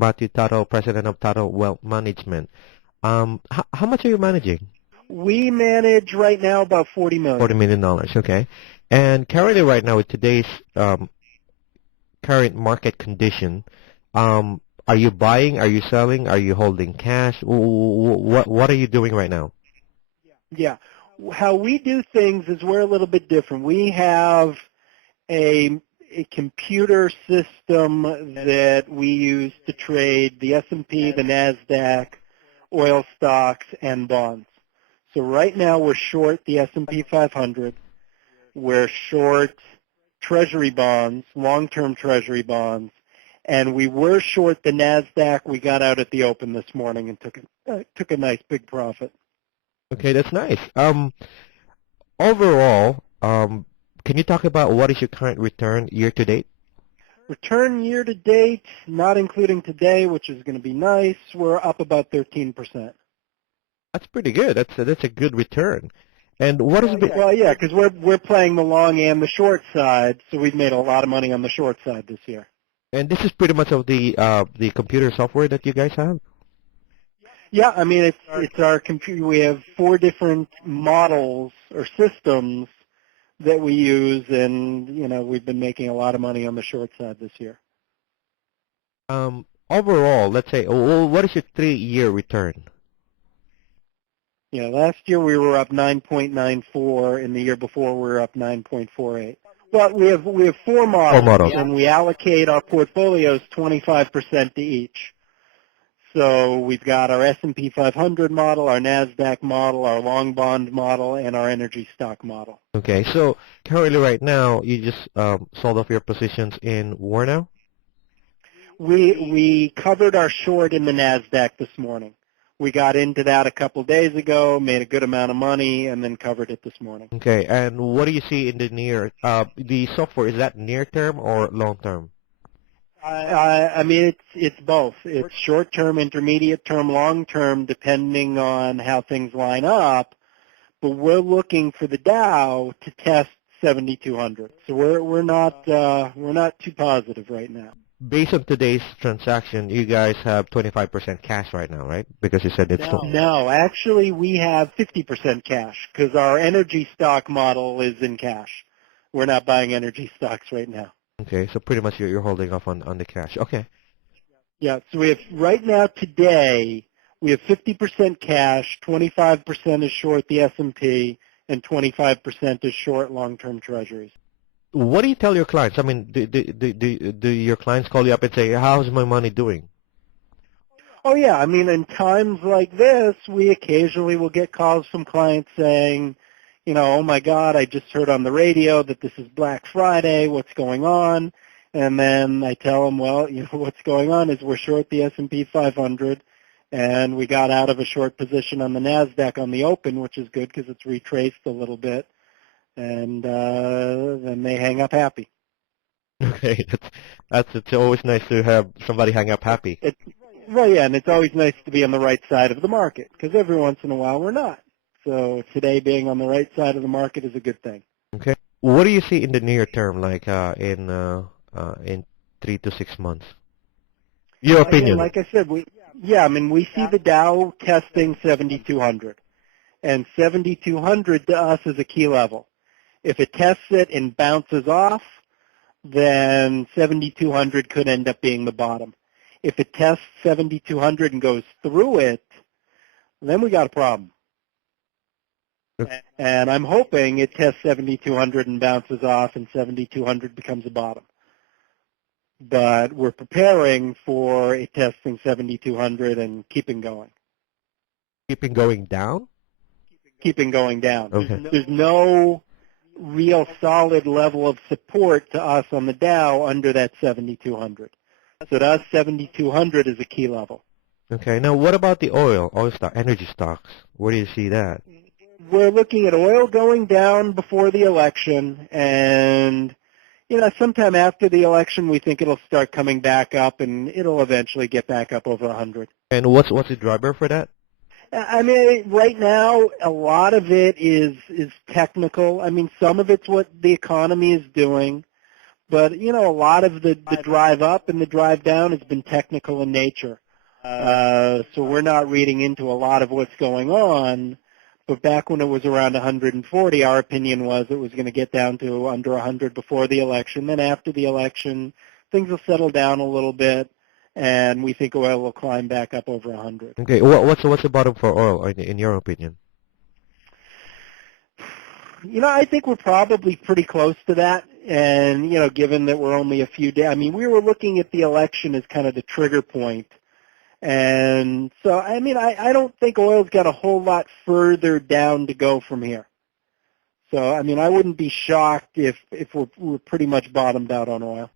Matthew Tuttle, President of Tuttle Wealth Management. How much are you managing? We manage right now about $40 $40 million. million, okay. And currently right now with today's current market condition, are you buying, are you selling, are you holding cash? What are you doing right now? Yeah. How we do things is we're a little bit different. We have a computer system that we use to trade the S&P, the NASDAQ, oil stocks, and bonds. So right now we're short the S&P 500. We're short treasury bonds, long-term treasury bonds, and we were short the NASDAQ. We got out at the open this morning and took a nice big profit. Okay, that's nice. Overall, can you talk about what is your current return year to date? Return year to date, not including today, which is going to be nice, we're up about 13%. That's pretty good. That's a good return. And what is the Well, yeah, because we're playing the long and the short side, so we've made a lot of money on the short side this year. And this is pretty much of the computer software that you guys have? Yeah, I mean it's our computer. We have 4 different models or systems that we use, and we've been making a lot of money on the short side this year. Overall, let's say, what is your 3-year return? Last year we were up 9.94, and the year before we were up 9.48. Well, we have 4 models, 4 models. and we allocate our portfolios 25% to each. So we've got our S&P 500 model, our NASDAQ model, our long bond model, and our energy stock model. Okay, so currently right now, you just sold off your positions in where now? We covered our short in the NASDAQ this morning. We got into that a couple days ago, made a good amount of money, and then covered it this morning. Okay, and what do you see in the software, is that near term or long term? I mean, it's both. It's short term, intermediate term, long term, depending on how things line up. But we're looking for the Dow to test 7,200. So we're not too positive right now. Based on today's transaction, you guys have 25% cash right now, right? Because you said it's No, actually we have 50% cash because our energy stock model is in cash. We're not buying energy stocks right now. Okay, so pretty much you're holding off on the cash. Okay. Yeah, so we have right now today we have 50% cash, 25% is short the S&P, and 25% is short long-term treasuries. What do you tell your clients? I mean, do your clients call you up and say, how's my money doing? Oh, yeah. I mean, in times like this, we occasionally will get calls from clients saying, oh, my God, I just heard on the radio that this is Black Friday. What's going on? And then I tell them, well, what's going on is we're short the S&P 500, and we got out of a short position on the NASDAQ on the open, which is good because it's retraced a little bit. And then they hang up happy. Okay, it's always nice to have somebody hang up happy. Well, yeah, and it's always nice to be on the right side of the market because every once in a while we're not. So today being on the right side of the market is a good thing. Okay. What do you see in the near term, like in 3 to 6 months? Your opinion. Like I said, we see the Dow testing 7,200, and 7,200 to us is a key level. If it tests it and bounces off, then 7,200 could end up being the bottom. If it tests 7,200 and goes through it, then we got a problem. And I'm hoping it tests 7,200 and bounces off and 7,200 becomes a bottom. But we're preparing for it testing 7,200 and keeping going. Keeping going down? Keeping going down. Okay. There's no real solid level of support to us on the Dow under that 7,200. So to us, 7,200 is a key level. Okay. Now, what about the oil stock, energy stocks? Where do you see that? We're looking at oil going down before the election, and sometime after the election, we think it'll start coming back up, and it'll eventually get back up over 100. And what's the driver for that? I mean, right now, a lot of it is technical. I mean, some of it's what the economy is doing, But, you know, a lot of the drive up and the drive down has been technical in nature. So we're not reading into a lot of what's going on. But back when it was around 140, our opinion was it was going to get down to under 100 before the election. Then after the election, things will settle down a little bit, and we think oil will climb back up over 100. Okay, what's the bottom for oil in your opinion? You know, I think we're probably pretty close to that. And, you know, given that we're only a few days, I mean, we were looking at the election as kind of the trigger point. And so, I mean, I don't think oil's got a whole lot further down to go from here. So, I mean, I wouldn't be shocked if we're pretty much bottomed out on oil.